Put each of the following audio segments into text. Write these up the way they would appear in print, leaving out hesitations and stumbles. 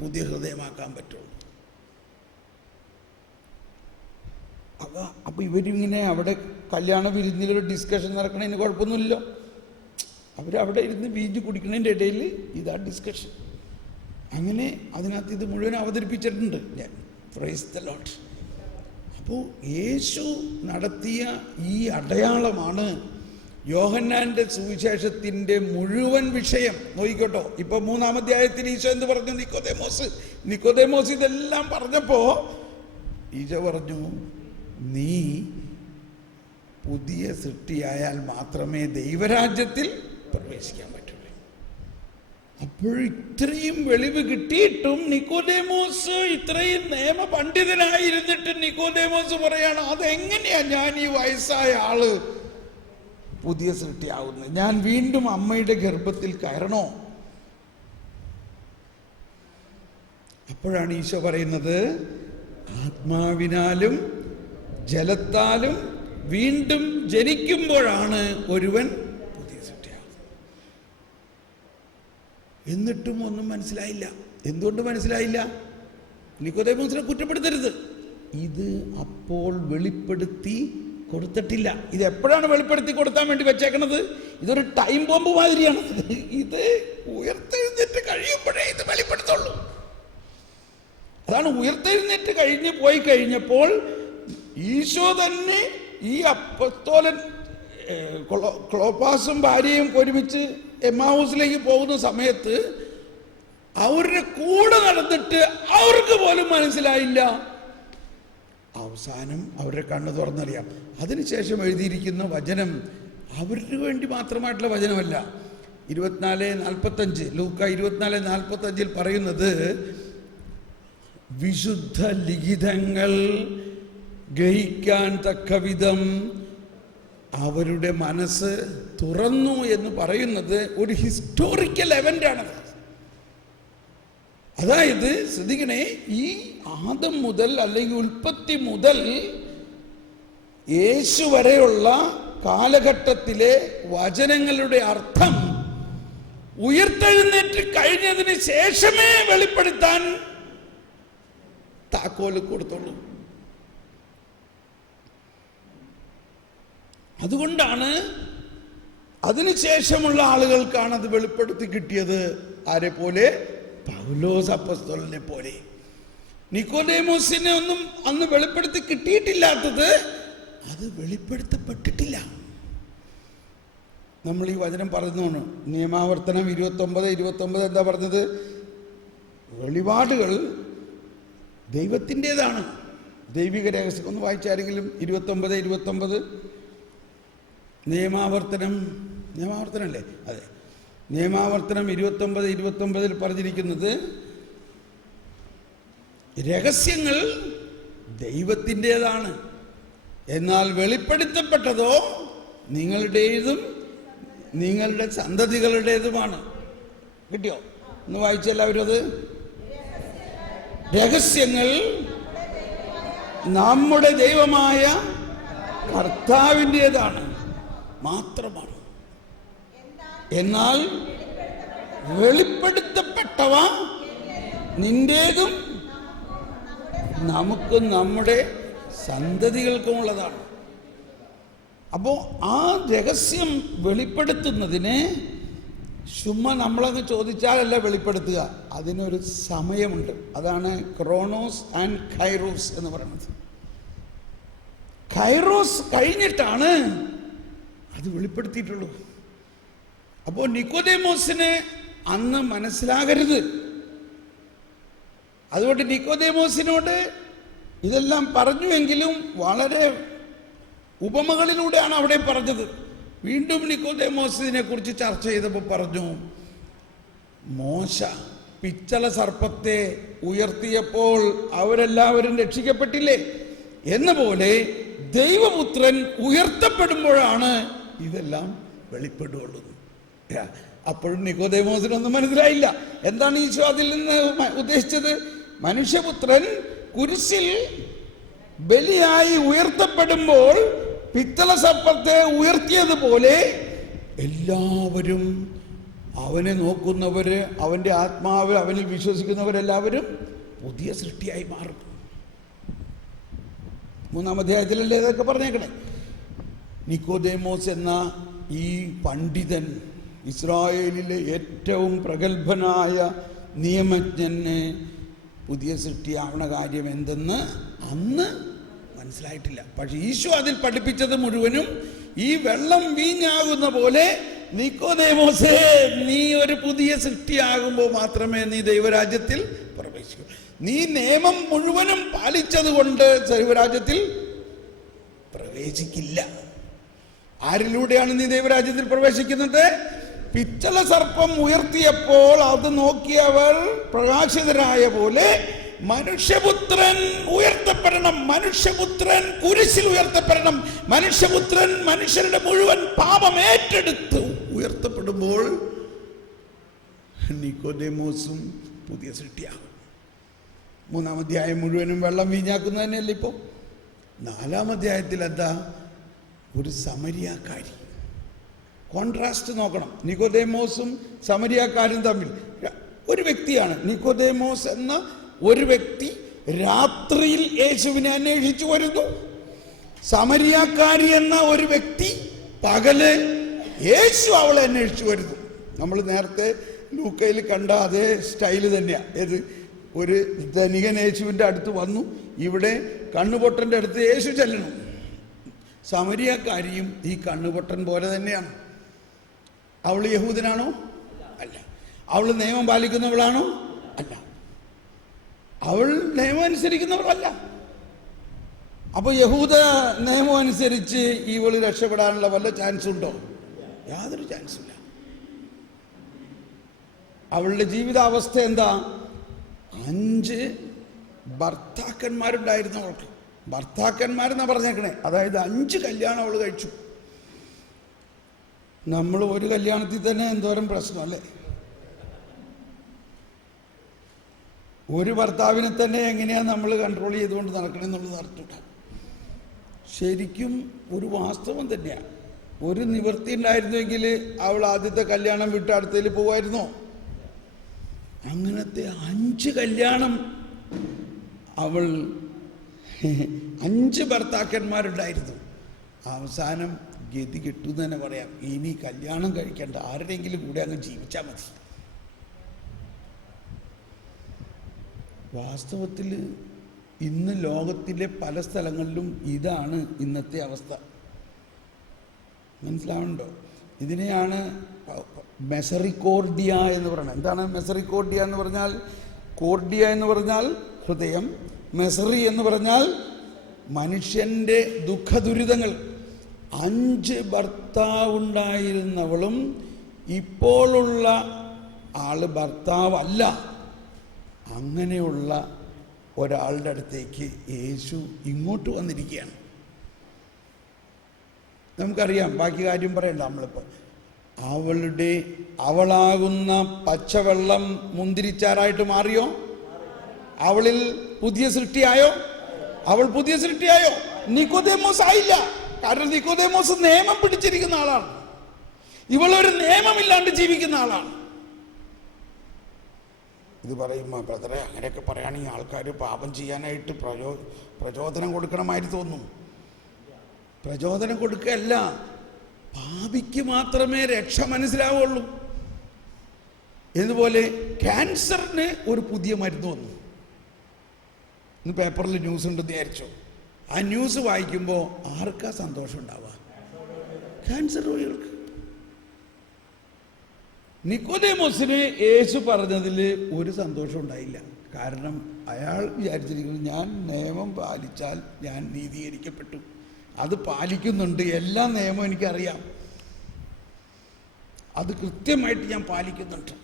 പുതിയ ഹൃദയമാക്കാൻ പറ്റുള്ളൂ. അപ്പോൾ ഇവരിങ്ങനെ അവിടെ കല്യാണ വിരുന്നിലൊരു ഡിസ്കഷൻ നടക്കണതിന് കുഴപ്പമൊന്നുമില്ല. അവരവിടെ ഇരുന്ന് വീഞ്ഞ് കുടിക്കുന്നതിൻ്റെ ഇടയിൽ ഇതാ ഡിസ്കഷൻ. അങ്ങനെ അതിനകത്ത് ഇത് മുഴുവൻ അവതരിപ്പിച്ചിട്ടുണ്ട് ഞാൻ. Praise the Lord. അപ്പോൾ യേശു നടത്തിയ ഈ അടയാളമാണ് യോഹന്നാൻ്റെ സുവിശേഷത്തിൻ്റെ മുഴുവൻ വിഷയം. നോക്കിക്കോട്ടോ, ഇപ്പൊ 3-ാം അധ്യായത്തിൽ ഈശോ എന്ത് പറഞ്ഞു? നിക്കോദേമോസ് ഇതെല്ലാം പറഞ്ഞപ്പോൾ ഈശോ പറഞ്ഞു, നീ പുതിയ സൃഷ്ടിയായാൽ മാത്രമേ ദൈവരാജ്യത്തിൽ പ്രവേശിക്കാൻ പറ്റുള്ളൂ. അപ്പോൾ ഇത്രയും വെളിവ് കിട്ടിയിട്ടും നിക്കോദേമോസ് ഇത്രയും നിയമ പണ്ഡിതനായിരുന്നിട്ട് നിക്കോദേമോസ് പറയാണ്, അതെങ്ങനെയാ ഞാൻ ഈ വയസ്സായ ആള് പുതിയ സൃഷ്ടിയാവുന്നത്? ഞാൻ വീണ്ടും അമ്മയുടെ ഗർഭത്തിൽ കയറണോ? അപ്പോഴാണ് ഈശോ പറയുന്നത്, ആത്മാവിനാലും ജലത്താലും വീണ്ടും ജനിക്കുമ്പോഴാണ് ഒരുവൻ പുതിയ സൃഷ്ടിയാകുന്നത്. എന്നിട്ടും ഒന്നും മനസ്സിലായില്ല. എന്തുകൊണ്ട് മനസ്സിലായില്ല? നിക്കോദേമോസിനെ കുറ്റപ്പെടുത്തരുത്. ഇത് അപ്പോൾ വെളിപ്പെടുത്തി കൊടുത്തിട്ടില്ല. ഇത് എപ്പോഴാണ് വെളിപ്പെടുത്തി കൊടുത്താൻ വേണ്ടി വെച്ചേക്കണത്? ഇതൊരു ടൈം ബോംബ് മാതിരിയാണ്. ഇത് ഉയർത്തെഴുന്നേറ്റ് കഴിയുമ്പോഴേ ഇത് വെളിപ്പെടുത്തുള്ളൂ. അതാണ്, ഉയർത്തെഴുന്നേറ്റ് കഴിഞ്ഞ് പോയി കഴിഞ്ഞപ്പോൾ ഈശോ തന്നെ ഈ അപ്പസ്തോലൻ ക്ലോപ്പാസും ഭാര്യയും ഒരുമിച്ച് എമ്മാവൂസിലേക്ക് പോകുന്ന സമയത്ത് അവരുടെ കൂടെ നടന്നിട്ട് അവർക്ക് പോലും മനസ്സിലായില്ല. അവസാനം അവരുടെ കണ്ണ് തുറന്നറിയാം. അതിനുശേഷം എഴുതിയിരിക്കുന്ന വചനം അവർക്ക് വേണ്ടി മാത്രമായിട്ടുള്ള വചനമല്ല. 24:45 ലൂക്ക 24:45 പറയുന്നത്, വിശുദ്ധ ലിഖിതങ്ങൾ ഗ്രഹിക്കാൻ തക്കവിധം അവരുടെ മനസ്സ് തുറന്നു എന്ന് പറയുന്നത് ഒരു ഹിസ്റ്റോറിക്കൽ എവൻ്റാണത്. അതായത് ശ്രദ്ധിക്കണേ, ഈ ആദം മുതൽ അല്ലെങ്കിൽ ഉൽപ്പത്തി മുതൽ യേശു വരെയുള്ള കാലഘട്ടത്തിലെ വചനങ്ങളുടെ അർത്ഥം ഉയർത്തെഴുന്നേറ്റ് കഴിഞ്ഞതിന് ശേഷമേ വെളിപ്പെടുത്താൻ താക്കോല് കൊടുത്തുള്ളൂ. അതുകൊണ്ടാണ് അതിനുശേഷമുള്ള ആളുകൾക്കാണ് അത് വെളിപ്പെടുത്തി കിട്ടിയത്. ആരെ പോലെ? പൗലോസ് അപ്പോസ്തലനെ പോലെ. നിക്കോദേമോസിനെ ഒന്നും അന്ന് വെളിപ്പെടുത്തി കിട്ടിയിട്ടില്ലാത്തത് അത് വെളിപ്പെടുത്തപ്പെട്ടിട്ടില്ല. നമ്മൾ ഈ വചനം പറഞ്ഞു, നിയമാവർത്തനം 29:29 എന്താ പറഞ്ഞത്? വെളിപാടുകൾ ദൈവത്തിൻ്റെതാണ്, ദൈവിക രഹസ്യം. ഒന്ന് വായിച്ചാരെങ്കിലും 29:29. നിയമാവർത്തനല്ലേ? അതെ, നിയമാവർത്തനം 29:29 പറഞ്ഞിരിക്കുന്നത്, രഹസ്യങ്ങൾ ദൈവത്തിൻ്റെതാണ്, എന്നാൽ വെളിപ്പെടുത്തപ്പെട്ടതോ നിങ്ങളുടേതും നിങ്ങളുടെ സന്തതികളുടേതുമാണ്. കിട്ടിയോ? ഒന്ന് വായിച്ചെല്ലാവരും അത്. രഹസ്യങ്ങൾ നമ്മുടെ ദൈവമായ കർത്താവിൻ്റെതാണ് മാത്രമാണ്, എന്നാൽ വെളിപ്പെടുത്തപ്പെട്ടവ നിന്റേതും നമുക്കും നമ്മുടെ സന്തതികൾക്കുമുള്ളതാണ്. അപ്പോൾ ആ രഹസ്യം വെളിപ്പെടുത്തുന്നതിന് ചുമ്മാ നമ്മളങ്ങ് ചോദിച്ചാലല്ല വെളിപ്പെടുത്തുക, അതിനൊരു സമയമുണ്ട്. അതാണ് ക്രോണോസ് ആൻഡ് കൈറോസ് എന്ന് പറയുന്നത്. കൈറോസ് കഴിഞ്ഞിട്ടാണ് അത് വെളിപ്പെടുത്തിയിട്ടുള്ളൂ. അപ്പോൾ നിക്കോദേമോസിന് അന്ന് മനസ്സിലാകരുത്. അതുകൊണ്ട് നിക്കോദേമോസിനോട് ഇതെല്ലാം പറഞ്ഞുവെങ്കിലും വളരെ ഉപമകളിലൂടെയാണ് അവിടെ പറഞ്ഞത്. വീണ്ടും നിക്കോദേമോസിനെ കുറിച്ച് ചർച്ച ചെയ്തപ്പോൾ പറഞ്ഞു, മോശ പിച്ചള സർപ്പത്തെ ഉയർത്തിയപ്പോൾ അവരെല്ലാവരും രക്ഷിക്കപ്പെട്ടില്ലേ? എന്ന പോലെ ദൈവപുത്രൻ ഉയർത്തപ്പെടുമ്പോഴാണ് ഇതെല്ലാം വെളിപ്പെടുകയുള്ളൂ. അപ്പോഴും നിക്കോദേമോസിനൊന്നും മനസ്സിലായില്ല. എന്താണ് ഈശോ അതിൽ നിന്ന് ഉദ്ദേശിച്ചത്? മനുഷ്യപുത്രൻ കുരിശിൽ ബലിയായി ഉയർത്തപ്പെടുമ്പോൾ പിത്തള സർപ്പത്തെ ഉയർത്തിയതുപോലെ എല്ലാവരും അവനെ നോക്കുന്നവര്, അവൻ്റെ ആത്മാവ് അവനിൽ വിശ്വസിക്കുന്നവരെല്ലാവരും പുതിയ സൃഷ്ടിയായി മാറും. 3-ാം അധ്യായത്തിലല്ലേ ഇതൊക്കെ പറഞ്ഞേക്കണേ. നിക്കോദേമോസ് എന്ന ഈ പണ്ഡിതൻ, ഇസ്രായേലിലെ ഏറ്റവും പ്രഗത്ഭനായ നിയമജ്ഞന് പുതിയ സൃഷ്ടിയാവണ കാര്യം എന്തെന്ന് അന്ന് മനസ്സിലായിട്ടില്ല. പക്ഷെ ഈശോ അതിൽ പഠിപ്പിച്ചത് മുഴുവനും ഈ വെള്ളം വീഞ്ഞാകുന്ന പോലെ, നിക്കോദേമോസേ, നീ ഒരു പുതിയ സൃഷ്ടിയാകുമ്പോൾ മാത്രമേ നീ ദൈവരാജ്യത്തിൽ പ്രവേശിക്കൂ. നീ നിയമം മുഴുവനും പാലിച്ചത് കൊണ്ട് ദൈവരാജ്യത്തിൽ പ്രവേശിക്കില്ല. ആരിലൂടെയാണ് നീ ദൈവരാജ്യത്തിൽ പ്രവേശിക്കുന്നത്? പിച്ചള സർപ്പം ഉയർത്തിയപ്പോൾ അത് നോക്കിയവർ പ്രകാശിതരായ പോലെ മനുഷ്യപുത്രൻ ഉയർത്തപ്പെടണം, മനുഷ്യപുത്രൻ കുരിശിൽ ഉയർത്തപ്പെടണം, മനുഷ്യപുത്രൻ മനുഷ്യരുടെ മുഴുവൻ പാപം ഏറ്റെടുത്ത് ഉയർത്തപ്പെടുമ്പോൾ നിക്കോദേമോസും പുതിയ സൃഷ്ടിയാകും. 3-ാം അധ്യായം മുഴുവനും വെള്ളം വീഞ്ഞാക്കുന്നത് തന്നെയല്ലേ ഇപ്പോൾ. 4-ാം അധ്യായത്തിൽ എന്താ? ഒരു സമരിയാക്കാരി. കോൺട്രാസ്റ്റ് നോക്കണം. നിക്കോദേമോസും സമരിയാക്കാരും തമ്മിൽ ഒരു വ്യക്തിയാണ്. നിക്കോദേമോസ് എന്ന ഒരു വ്യക്തി രാത്രിയിൽ യേശുവിനെ അന്വേഷിച്ചു വരുന്നു. സമരിയാക്കാരി എന്ന ഒരു വ്യക്തി പകല് യേശു അവളെ അന്വേഷിച്ചു വരുന്നു. നമ്മൾ നേരത്തെ ലൂക്കയിൽ കണ്ട അതേ സ്റ്റൈല് തന്നെയാണ്. ഏത്? ഒരു ധനികൻ യേശുവിൻ്റെ അടുത്ത് വന്നു, ഇവിടെ കണ്ണുപൊട്ടൻ്റെ അടുത്ത് യേശു ചെല്ലണം. സമരിയാക്കാരിയും ഈ കണ്ണുപൊട്ടൻ പോലെ തന്നെയാണ്. അവൾ യഹൂദനാണോ? അല്ല. അവൾ നിയമം പാലിക്കുന്നവളാണോ? അല്ല. അവൾ നിയമം അനുസരിക്കുന്നവളല്ല. അപ്പോൾ യഹൂദ നിയമം അനുസരിച്ച് ഇവൾ രക്ഷപ്പെടാനുള്ള വല്ല ചാൻസ് ഉണ്ടോ? യാതൊരു ചാൻസും ഇല്ല. അവളുടെ ജീവിതാവസ്ഥ എന്താ? 5 ഭർത്താക്കന്മാരുണ്ടായിരുന്നു അവൾക്ക്. ഭർത്താക്കന്മാരെന്നാ പറഞ്ഞേക്കണേ. അതായത് 5 കല്യാണം അവൾ കഴിച്ചു. നമ്മൾ ഒരു കല്യാണത്തിൽ തന്നെ എന്തോരം പ്രശ്നമല്ലേ. ഒരു ഭർത്താവിനെ തന്നെ എങ്ങനെയാണ് നമ്മൾ കൺട്രോൾ ചെയ്തുകൊണ്ട് നടക്കണമെന്നുള്ളത് അറിഞ്ഞൂട. ശരിക്കും ഒരു വാസ്തവം തന്നെയാണ്. ഒരു നിവൃത്തി ഉണ്ടായിരുന്നെങ്കിൽ അവൾ ആദ്യത്തെ കല്യാണം വിട്ട് അടുത്തതിൽ പോകുമായിരുന്നോ? അങ്ങനത്തെ 5 കല്യാണം അവൾ 5 ഭർത്താക്കന്മാരുണ്ടായിരുന്നു. അവസാനം ഗതി കിട്ടുമെന്ന് തന്നെ പറയാം. ഇനി കല്യാണം കഴിക്കേണ്ട, ആരുടെയെങ്കിലും കൂടെ അങ്ങ് ജീവിച്ചാൽ മതി. വാസ്തവത്തിൽ ഇന്ന് ലോകത്തിലെ പല സ്ഥലങ്ങളിലും ഇതാണ് ഇന്നത്തെ അവസ്ഥ. മനസ്സിലാവുന്നുണ്ടോ? ഇതിനെയാണ് മെസറിക്കോർഡിയ എന്ന് പറയുന്നത്. എന്താണ് മെസറിക്കോർഡിയ എന്ന് പറഞ്ഞാൽ? കോർഡിയ എന്ന് പറഞ്ഞാൽ ഹൃദയം, മെസറി എന്ന് പറഞ്ഞാൽ മനുഷ്യൻ്റെ ദുഃഖദുരിതങ്ങൾ. 5 ഭർത്താവുണ്ടായിരുന്നവളും ഇപ്പോഴുള്ള ആള് ഭർത്താവല്ല. അങ്ങനെയുള്ള ഒരാളുടെ അടുത്തേക്ക് യേശു ഇങ്ങോട്ട് വന്നിരിക്കുകയാണ്. നമുക്കറിയാം, ബാക്കി കാര്യം പറയണ്ട. നമ്മളിപ്പോൾ അവളാകുന്ന പച്ചവെള്ളം മുന്തിരിച്ചാറായിട്ട് മാറിയോ? അവളിൽ പുതിയ സൃഷ്ടിയായോ? അവൾ പുതിയ സൃഷ്ടിയായോ? നിക്കോദേമോസ് ആയില്ല. കാരണം നിക്കോദേമോസ് നിയമം പിടിച്ചിരിക്കുന്ന ആളാണ്. ഇവളൊരു നിയമമില്ലാണ്ട് ജീവിക്കുന്ന ആളാണ്. ഇത് പറയുമ്പോൾ ബ്രദറെ, അങ്ങനെയൊക്കെ പറയുകയാണെങ്കിൽ ആൾക്കാർ പാപം ചെയ്യാനായിട്ട് പ്രചോദനം കൊടുക്കണമായിട്ട് തോന്നും. പ്രചോദനം കൊടുക്കുകയല്ല, പാപിക്ക് മാത്രമേ രക്ഷ മനസ്സിലാവുള്ളൂ. ഇതുപോലെ ക്യാൻസറിന് ഒരു പുതിയ മരുന്ന് വന്നു. ഇന്ന് പേപ്പറിൽ ന്യൂസ് ഉണ്ടെന്ന് വിചാരിച്ചോ? ആ ന്യൂസ് വായിക്കുമ്പോൾ ആർക്കാ സന്തോഷം ഉണ്ടാവുക? ക്യാൻസർ രോഗികൾക്ക്. നിക്കോദേമോസിന് യേശു പറഞ്ഞതിൽ ഒരു സന്തോഷം ഉണ്ടായില്ല. കാരണം അയാൾ വിചാരിച്ചിരിക്കുന്നത്, ഞാൻ നിയമം പാലിച്ചാൽ ഞാൻ നീതീകരിക്കപ്പെട്ടു, അത് പാലിക്കുന്നുണ്ട്, എല്ലാ നിയമവും എനിക്കറിയാം, അത് കൃത്യമായിട്ട് ഞാൻ പാലിക്കുന്നുണ്ട്.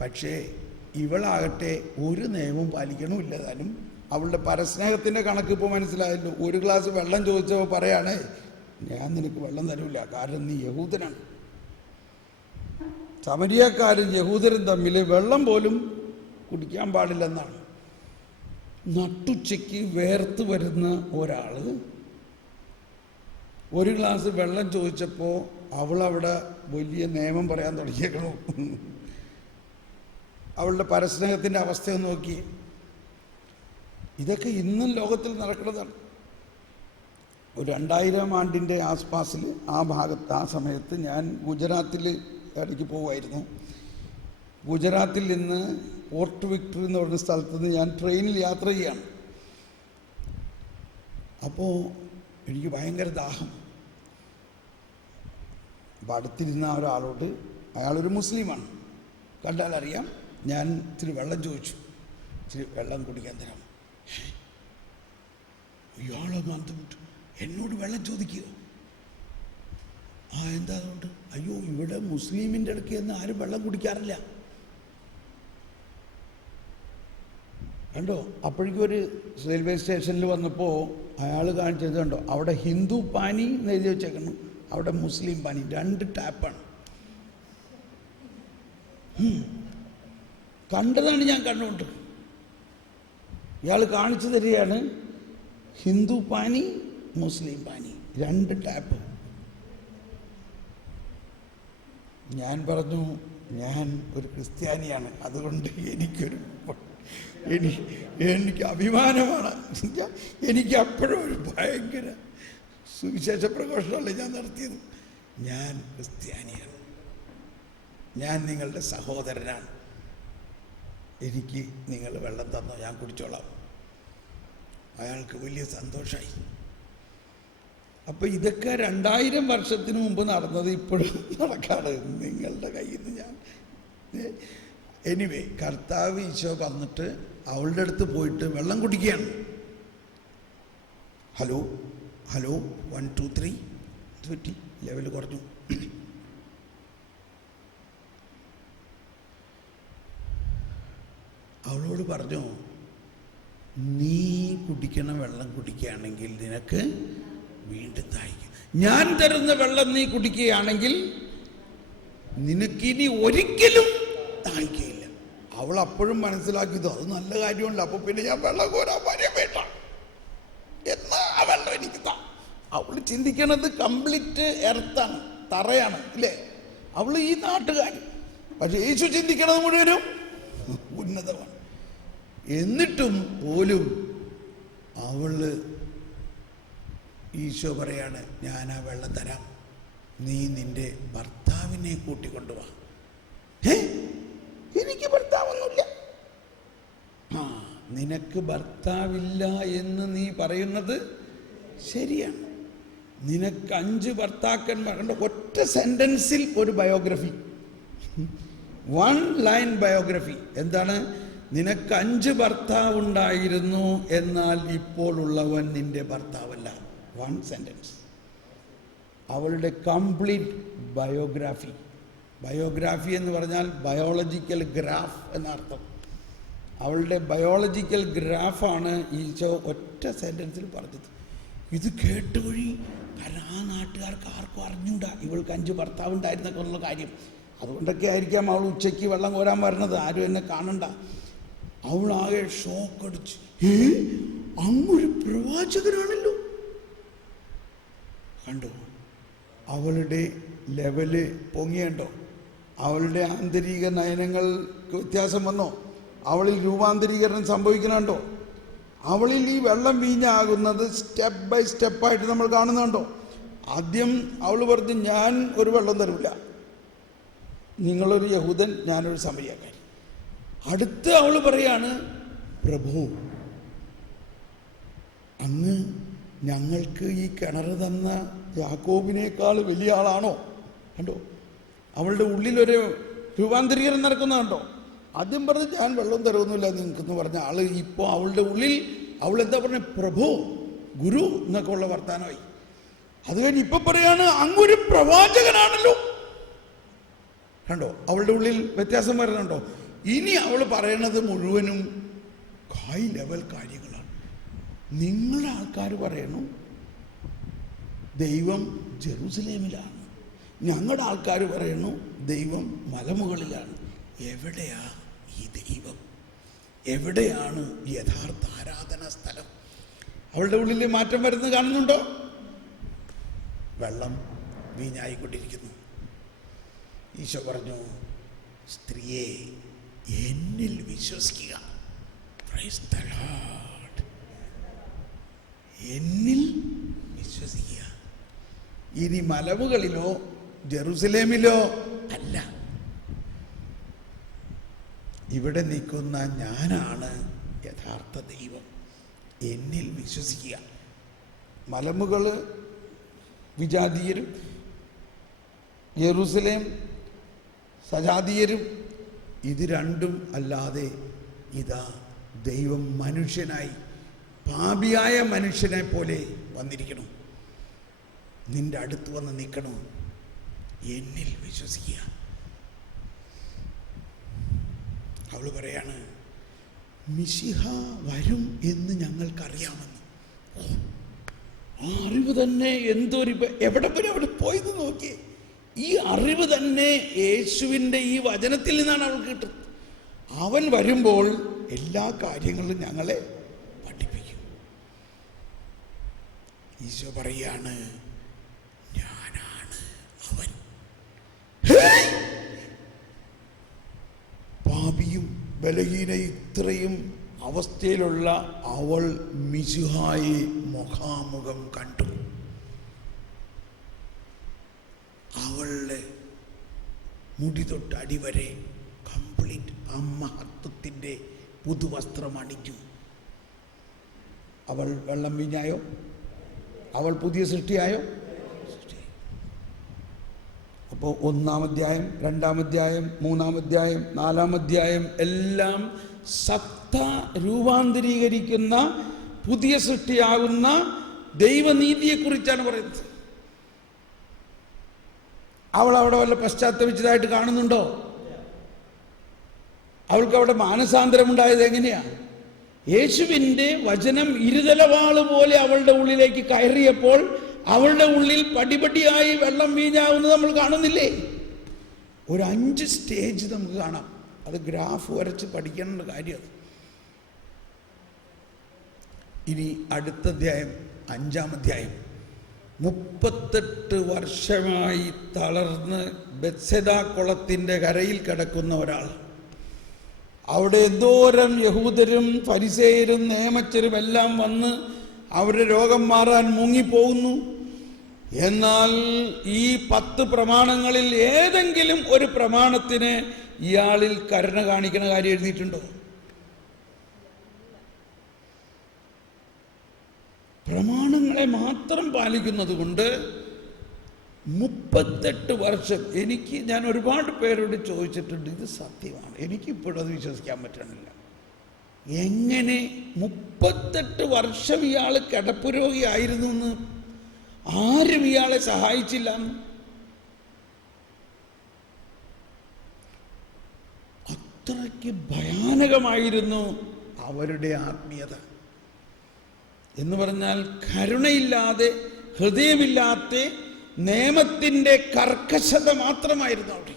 പക്ഷേ ഇവളാകട്ടെ ഒരു നിയമവും പാലിക്കണമില്ല താനും. അവളുടെ പരസ്നേഹത്തിൻ്റെ കണക്ക് ഇപ്പോൾ മനസ്സിലായല്ലോ. ഒരു ഗ്ലാസ് വെള്ളം ചോദിച്ചപ്പോൾ പറയാണ്, ഞാൻ നിനക്ക് വെള്ളം തരില്ല, കാരണം നീ യഹൂദനാണ്. സമരിയക്കാരും യഹൂദരും തമ്മിൽ വെള്ളം പോലും കുടിക്കാൻ പാടില്ലെന്നാണ്. നട്ടുച്ചയ്ക്ക് വേർത്ത് വരുന്ന ഒരാൾ ഒരു ഗ്ലാസ് വെള്ളം ചോദിച്ചപ്പോൾ അവളവിടെ വലിയ നിയമം പറയാൻ തുടങ്ങിയേക്കണു. അവളുടെ പരസ്നേഹത്തിൻ്റെ അവസ്ഥയൊന്ന് നോക്കി. ഇതൊക്കെ ഇന്നും ലോകത്തിൽ നടക്കുന്നതാണ്. ഒരു 2000 ആണ്ടിൻ്റെ ആസ്പാസിൽ ആ ഭാഗത്ത് ആ സമയത്ത് ഞാൻ ഗുജറാത്തിൽ ഇടയ്ക്ക് പോകുമായിരുന്നു. ഗുജറാത്തിൽ നിന്ന് പോർട്ട് വിക്ടറി എന്ന് പറഞ്ഞ സ്ഥലത്ത് നിന്ന് ഞാൻ ട്രെയിനിൽ യാത്ര ചെയ്യാണ്. അപ്പോൾ എനിക്ക് ഭയങ്കര ദാഹം. അപ്പോൾ അടുത്തിരുന്ന ഒരാളോട്, അയാളൊരു മുസ്ലിമാണ്, കണ്ടാൽ അറിയാം, ഞാൻ ഇത്തിരി വെള്ളം ചോദിച്ചു. ഇത്തിരി വെള്ളം കുടിക്കാൻ തരാം. ഇയാളൊന്ന് അന്തമിട്ടു. എന്നോട് വെള്ളം ചോദിക്കുക? എന്താ അതുകൊണ്ട്? അയ്യോ, ഇവിടെ മുസ്ലിമിൻ്റെ അടുക്ക് നിന്ന് ആരും വെള്ളം കുടിക്കാറില്ല. കണ്ടോ? അപ്പോഴേക്കും ഒരു റെയിൽവേ സ്റ്റേഷനിൽ വന്നപ്പോൾ അയാൾ കാണിച്ചത് കണ്ടോ, അവിടെ ഹിന്ദു പാനി എന്ന് എഴുതി വെച്ചേക്കണം, അവിടെ മുസ്ലിം പാനി, 2 ടാപ്പാണ്. കണ്ടതാണ് ഞാൻ കണ്ടുകൊണ്ട്. ഇയാൾ കാണിച്ചു തരികയാണ്, ഹിന്ദു പാനി മുസ്ലിം പാനി, 2 ടാപ്പ്. ഞാൻ പറഞ്ഞു, ഞാൻ ഒരു ക്രിസ്ത്യാനിയാണ്, അതുകൊണ്ട് എനിക്ക് അഭിമാനമാണ്. എനിക്ക് അപ്പോഴും ഒരു ഭയങ്കര സുവിശേഷ പ്രഘോഷമല്ലേ ഞാൻ നടത്തിയത്. ഞാൻ ക്രിസ്ത്യാനിയാണ്, ഞാൻ നിങ്ങളുടെ സഹോദരനാണ്, എനിക്ക് നിങ്ങൾ വെള്ളം തന്നോ, ഞാൻ കുടിച്ചോളാം. അയാൾക്ക് വലിയ സന്തോഷമായി. അപ്പോൾ ഇതൊക്കെ 2000 വർഷത്തിന് മുമ്പ് നടന്നത് ഇപ്പോഴും നടക്കാണ് നിങ്ങളുടെ കയ്യിൽ നിന്ന്. ഞാൻ എനിവേ, കർത്താവ് ഈശോ വന്നിട്ട് അവളുടെ അടുത്ത് പോയിട്ട് വെള്ളം കുടിക്കുകയാണ്. ഹലോ 1 2 3 പറ്റി, ലെവൽ കുറഞ്ഞു. അവളോട് പറഞ്ഞു, നീ കുടിക്കണ വെള്ളം കുടിക്കുകയാണെങ്കിൽ നിനക്ക് വീണ്ടും ദാഹിക്കും. ഞാൻ തരുന്ന വെള്ളം നീ കുടിക്കുകയാണെങ്കിൽ നിനക്കിനി ഒരിക്കലും ദാഹിക്കുകയില്ല. അവൾ അപ്പോഴും മനസ്സിലാക്കിയത് അത് നല്ല കാര്യമല്ല. അപ്പോൾ പിന്നെ ഞാൻ വെള്ളം കോരാൻ വേണ്ട, എന്നാ ആ വെള്ളം എനിക്ക് താ. അവൾ ചിന്തിക്കണത് കംപ്ലീറ്റ് എർത്താണ്, തറയാണ്, ഇല്ലേ? അവൾ ഈ നാട്ടുകാരി. പക്ഷെ യേശു ചിന്തിക്കണത് മുഴുവനും ഉന്നതമാണ്. എന്നിട്ടും പോലും അവള്, ഈശോ പറയാണ്, ഞാൻ ആ വെള്ളം തരാം, നീ നിന്റെ ഭർത്താവിനെ കൂട്ടിക്കൊണ്ടുവാ. എനിക്ക് ഭർത്താവൊന്നുമില്ല. നിനക്ക് ഭർത്താവില്ല എന്ന് നീ പറയുന്നത് ശരിയാണ്. നിനക്ക് 5 ഭർത്താക്കന്മാർ. ഒറ്റ സെന്റൻസിൽ ഒരു ബയോഗ്രഫി, 1 ലൈൻ ബയോഗ്രഫി. എന്താണ്? നിനക്ക് 5 ഭർത്താവുണ്ടായിരുന്നു, എന്നാൽ ഇപ്പോൾ ഉള്ളവൻ നിന്റെ ഭർത്താവല്ല. 1 സെന്റൻസ്. അവളുടെ കംപ്ലീറ്റ് ബയോഗ്രാഫി. ബയോഗ്രാഫി എന്ന് പറഞ്ഞാൽ ബയോളജിക്കൽ ഗ്രാഫ് എന്നർത്ഥം. അവളുടെ ബയോളജിക്കൽ ഗ്രാഫാണ് ഈശോ ഒറ്റ സെന്റൻസിൽ പറഞ്ഞത്. ഇത് കേട്ട് വഴി, കാരണം ആ നാട്ടുകാർക്ക് ആർക്കും അറിഞ്ഞൂടാ ഇവൾക്ക് 5 ഭർത്താവുണ്ടായിരുന്നൊക്കെ ഉള്ള കാര്യം. അതുകൊണ്ടൊക്കെ ആയിരിക്കാം അവൾ ഉച്ചയ്ക്ക് വെള്ളം കോരാൻ വരണത്, ആരും എന്നെ കാണണ്ട. അവളാകെ ഷോക്കടിച്ച്, അങ്ങൊരു പ്രവാചകനാണല്ലോ. കണ്ടോ അവളുടെ ലെവല് പൊങ്ങിയണ്ടോ? അവളുടെ ആന്തരിക നയനങ്ങൾക്ക് വ്യത്യാസം വന്നോ? അവളിൽ രൂപാന്തരീകരണം സംഭവിക്കണുണ്ടോ? അവളിൽ ഈ വെള്ളം വീഞ്ഞാകുന്നത് സ്റ്റെപ്പ് ബൈ സ്റ്റെപ്പായിട്ട് നമ്മൾ കാണുന്നുണ്ടോ? ആദ്യം അവൾ പറഞ്ഞു, ഞാൻ ഒരു വെള്ളം തരില്ല, നിങ്ങളൊരു യഹൂദൻ, ഞാനൊരു സമരിയാക്കാരി. അടുത്ത് അവൾ പറയാണ്, പ്രഭു, അങ്ങ് ഞങ്ങൾക്ക് ഈ കിണർ തന്ന യാക്കോബിനേക്കാൾ വലിയ ആളാണോ? കണ്ടോ അവളുടെ ഉള്ളിലൊരു രൂപാന്തരീകരണം നടക്കുന്നതുണ്ടോ? ആദ്യം പറഞ്ഞ് ഞാൻ വെള്ളം തരുമൊന്നുമില്ല നിങ്ങൾക്കെന്ന് പറഞ്ഞ ആള് ഇപ്പോൾ അവളുടെ ഉള്ളിൽ അവളെന്താ പറഞ്ഞ, പ്രഭു, ഗുരു എന്നൊക്കെ ഉള്ള വർത്താനമായി. അത് കഴിഞ്ഞ് ഇപ്പൊ പറയാണ്, അങ്ങൊരു പ്രവാചകനാണല്ലോ. കണ്ടോ അവളുടെ ഉള്ളിൽ വ്യത്യാസം വരുന്നുണ്ടോ? ഇനി അവൾ പറയണത് മുഴുവനും ഹൈ ലെവൽ കാര്യങ്ങളാണ്. നിങ്ങളുടെ ആൾക്കാർ പറയണു ദൈവം ജെറുസലേമിലാണ്, ഞങ്ങളുടെ ആൾക്കാർ പറയണു ദൈവം മലമുകളിലാണ്. എവിടെയാ ഈ ദൈവം? എവിടെയാണ് യഥാർത്ഥ ആരാധനാ സ്ഥലം? അവളുടെ ഉള്ളിൽ മാറ്റം വരുന്നത് കാണുന്നുണ്ടോ? വെള്ളം വീഞ്ഞായിക്കൊണ്ടിരിക്കുന്നു. ഈശോ പറഞ്ഞു, സ്ത്രീയെ, എന്നിൽ വിശ്വസിക്കുക. Praise the Lord. എന്നിൽ വിശ്വസിക്കുക. ഇനി മലമുകളിലോ ജെറുസലേമിലോ അല്ല, ഇവിടെ നിൽക്കുന്ന ഞാനാണ് യഥാർത്ഥ ദൈവം. എന്നിൽ വിശ്വസിക്കുക. മലമുകൾ വിജാതീയരും യെരൂസലേം സജാതീയരും, ഇത് രണ്ടും അല്ലാതെ ഇതാ ദൈവം മനുഷ്യനായി, പാപിയായ മനുഷ്യനെ പോലെ വന്നിരിക്കണം. നിന്റെ അടുത്ത് വന്ന് നിൽക്കണം. എന്നിൽ വിശ്വസിക്കുക. അവൾ പറയാണ്, മിശിഹ വരും എന്ന് ഞങ്ങൾക്കറിയാമെന്ന്. ആ അറിവ് തന്നെ എന്തൊരു, എവിടെ വരെ അവിടെ പോയത് നോക്കിയേ. ഈ അറിവ് തന്നെ യേശുവിൻ്റെ ഈ വചനത്തിൽ നിന്നാണ് അവൾക്ക് കിട്ടുന്നത്. അവൻ വരുമ്പോൾ എല്ലാ കാര്യങ്ങളും ഞങ്ങളെ പഠിപ്പിക്കും. ഈശോ പറയാണ്, ഞാനാണ് അവൻ. പാപിയും ബലഹീന ഇത്രയും അവസ്ഥയിലുള്ള അവൾ മിശിഹായെ മുഖാമുഖം കണ്ടു. അവളുടെ മുടി തൊട്ട് അടിവരെ കംപ്ലീറ്റ് ആ മഹത്വത്തിൻ്റെ പുതുവസ്ത്രം അണിഞ്ഞു. അവൾ വെള്ളം വീഞ്ഞായോ? അവൾ പുതിയ സൃഷ്ടിയായോ? അപ്പോൾ 1-ാം അധ്യായം, 2-ാം അധ്യായം, 3-ാം അധ്യായം, 4-ാം അധ്യായം എല്ലാം സത്ത രൂപാന്തരീകരിക്കുന്ന പുതിയ സൃഷ്ടിയാകുന്ന ദൈവനീതിയെക്കുറിച്ചാണ് പറയുന്നത്. അവൾ അവിടെ വല്ല പശ്ചാത്തപിച്ചതായിട്ട് കാണുന്നുണ്ടോ? അവൾക്ക് അവിടെ മാനസാന്തരമുണ്ടായത് എങ്ങനെയാ? യേശുവിൻ്റെ വചനം ഇരുതലവാള് പോലെ അവളുടെ ഉള്ളിലേക്ക് കയറിയപ്പോൾ അവളുടെ ഉള്ളിൽ പടിപടിയായി വെള്ളം വീഞ്ഞാവുന്നത് നമ്മൾ കാണുന്നില്ലേ? ഒരു 5 സ്റ്റേജ് നമുക്ക് കാണാം. അത് ഗ്രാഫ് വരച്ച് പഠിക്കേണ്ട കാര്യം. ഇനി അടുത്ത അധ്യായം, 5-ാം അധ്യായം. 38 വർഷമായി തളർന്ന് ബെത്സെദാ കുളത്തിൻ്റെ കരയിൽ കിടക്കുന്ന ഒരാൾ. അവിടെ എന്തോരം യഹൂദരും ഫരിസേയരും നിയമജ്ഞരും എല്ലാം വന്ന് അവരുടെ രോഗം മാറാൻ മുങ്ങിപ്പോകുന്നു. എന്നാൽ ഈ 10 പ്രമാണങ്ങളിൽ ഏതെങ്കിലും ഒരു പ്രമാണത്തിന് ഇയാളിൽ കരുണ കാണിക്കുന്ന കാര്യം എഴുതിയിട്ടുണ്ടോ? പ്രമാണങ്ങളെ മാത്രം പാലിക്കുന്നത് കൊണ്ട് 38 വർഷം. ഞാൻ ഒരുപാട് പേരോട് ചോദിച്ചിട്ടുണ്ട്, ഇത് സത്യമാണ്, എനിക്കിപ്പോഴും അത് വിശ്വസിക്കാൻ പറ്റണില്ല. എങ്ങനെ 38 വർഷം ഇയാൾ കിടപ്പ് രോഗിയായിരുന്നു എന്ന് ആരും ഇയാളെ സഹായിച്ചില്ല? അത്രയ്ക്ക് ഭയാനകമായിരുന്നു അവരുടെ ആത്മീയത. എന്ന് പറഞ്ഞാൽ കരുണയില്ലാതെ, ഹൃദയമില്ലാത്ത നിയമത്തിൻ്റെ കർക്കശത മാത്രമായിരുന്നു അവിടെ.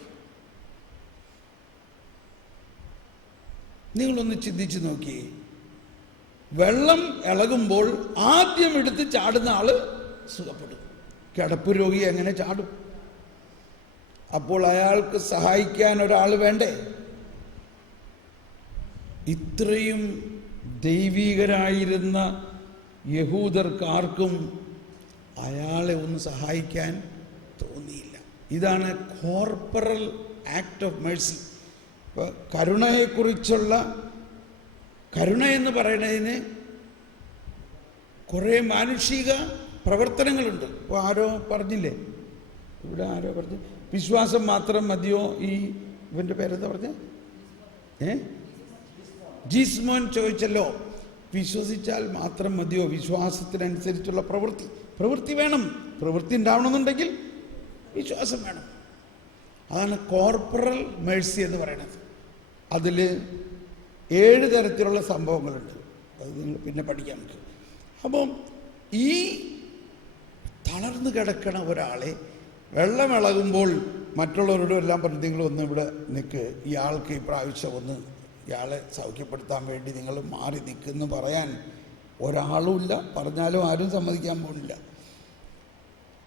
നിങ്ങളൊന്ന് ചിന്തിച്ചു നോക്കിയേ. വെള്ളം ഇളകുമ്പോൾ ആദ്യം എടുത്ത് ചാടുന്ന ആള് സുഖപ്പെടും. കിടപ്പ് രോഗി എങ്ങനെ ചാടും? അപ്പോൾ അയാൾക്ക് സഹായിക്കാൻ ഒരാൾ വേണ്ടേ? ഇത്രയും ദൈവികരായിരുന്ന യഹൂദർക്കാർക്കും അയാളെ ഒന്ന് സഹായിക്കാൻ തോന്നിയില്ല. ഇതാണ് കോർപ്പറൽ ആക്ട് ഓഫ് മേഴ്സി. ഇപ്പോൾ കരുണയെക്കുറിച്ചുള്ള, കരുണ എന്ന് പറയുന്നതിന് കുറേ മാനുഷിക പ്രവർത്തനങ്ങളുണ്ട്. ഇപ്പോൾ ആരോ പറഞ്ഞില്ലേ, ഇവിടെ ആരോ പറഞ്ഞു വിശ്വാസം മാത്രം മതിയോ? ഇവൻ്റെ പേരെന്താ പറഞ്ഞ? ജീസ്മോൻ ചോദിച്ചല്ലോ, വിശ്വസിച്ചാൽ മാത്രം മതിയോ? വിശ്വാസത്തിനനുസരിച്ചുള്ള പ്രവൃത്തി വേണം. പ്രവൃത്തി ഉണ്ടാവണമെന്നുണ്ടെങ്കിൽ വിശ്വാസം വേണം. അതാണ് കോർപ്പറൽ മേഴ്സി എന്ന് പറയുന്നത്. അതിൽ 7 തരത്തിലുള്ള സംഭവങ്ങളുണ്ട്. അത് നിങ്ങൾ പിന്നെ പഠിക്കാൻ പറ്റും. അപ്പം ഈ തളർന്നു കിടക്കണ ഒരാളെ വെള്ളമിളകുമ്പോൾ മറ്റുള്ളവരോടും എല്ലാം പറഞ്ഞു, നിങ്ങളൊന്ന് ഇവിടെ നിൽക്ക്, ഇയാൾക്ക് ഈ പ്രാവശ്യം ഒന്ന് ഇയാളെ സൗഖ്യപ്പെടുത്താൻ വേണ്ടി നിങ്ങൾ മാറി നിൽക്കുമെന്ന് പറയാൻ ഒരാളുമില്ല. പറഞ്ഞാലും ആരും സമ്മതിക്കാൻ പോകുന്നില്ല.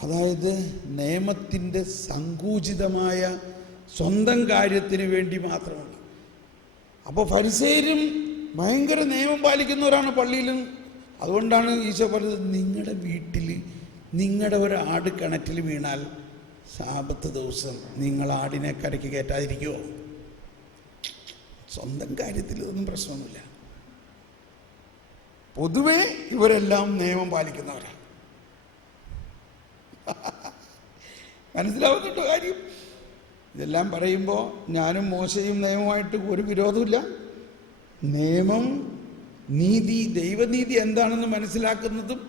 അതായത് നിയമത്തിൻ്റെ സങ്കുചിതമായ സ്വന്തം കാര്യത്തിന് വേണ്ടി മാത്രമല്ല. അപ്പോൾ ഫരിസേയരും ഭയങ്കര നിയമം പാലിക്കുന്നവരാണ് പള്ളിയിലും. അതുകൊണ്ടാണ് ഈശോ പറഞ്ഞത്, നിങ്ങളുടെ വീട്ടിൽ നിങ്ങളുടെ ഒരു ആട് കിണറ്റിൽ വീണാൽ സാബത്ത് ദിവസം നിങ്ങൾ ആടിനെ കരയ്ക്ക് കയറ്റാതിരിക്കുമോ? സ്വന്തം കാര്യത്തിൽ ഇതൊന്നും പ്രശ്നമൊന്നുമില്ല. പൊതുവെ ഇവരെല്ലാം നിയമം പാലിക്കുന്നവരാണ്. മനസ്സിലാവുന്നുണ്ടോ കാര്യം? ഇതെല്ലാം പറയുമ്പോൾ ഞാനും മോശയും നിയമമായിട്ട് ഒരു വിരോധമില്ല. നിയമം, നീതി, ദൈവനീതി എന്താണെന്ന് മനസ്സിലാക്കുന്നതും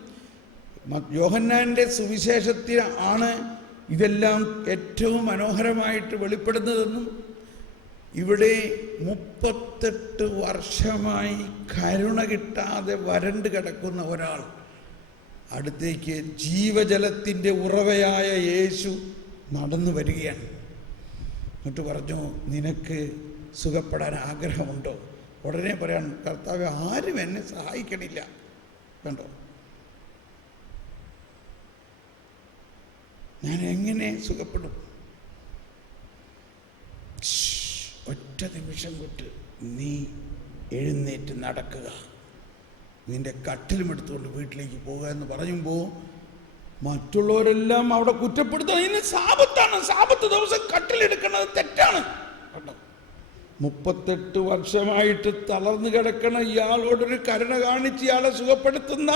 യോഹന്നാൻ്റെ സുവിശേഷത്തിൽ ആണ് ഇതെല്ലാം ഏറ്റവും മനോഹരമായിട്ട് വെളിപ്പെടുന്നതെന്നും ഇവിടെ 38 വർഷമായി കരുണ കിട്ടാതെ വരണ്ട് കിടക്കുന്ന ഒരാൾ അടുത്തേക്ക് ജീവജലത്തിൻ്റെ ഉറവയായ യേശു നടന്നു വരികയാണ്. എന്നിട്ട് പറഞ്ഞു, നിനക്ക് സുഖപ്പെടാൻ ആഗ്രഹമുണ്ടോ? ഉടനെ പറയാൻ, കർത്താവ്, ആരും എന്നെ സഹായിക്കണില്ല. കണ്ടോ, ഞാൻ എങ്ങനെ സുഖപ്പെടും? ഒറ്റ നിമിഷം കൊണ്ട് നീ എഴുന്നേറ്റ് നടക്കുക, നിന്റെ കട്ടിലും എടുത്തുകൊണ്ട് വീട്ടിലേക്ക് പോവുക എന്ന് പറയുമ്പോൾ മറ്റുള്ളവരെല്ലാം അവിടെ കുറ്റപ്പെടുത്തുക. ഇന്ന് സാബത്താണ്, സാബത്ത് ദിവസം കട്ടിലെടുക്കുന്നത് തെറ്റാണ്. കേട്ടോ, 38 വർഷമായിട്ട് തളർന്നു കിടക്കണ ഇയാളോടൊരു കരുണ കാണിച്ച് ഇയാളെ സുഖപ്പെടുത്തുന്ന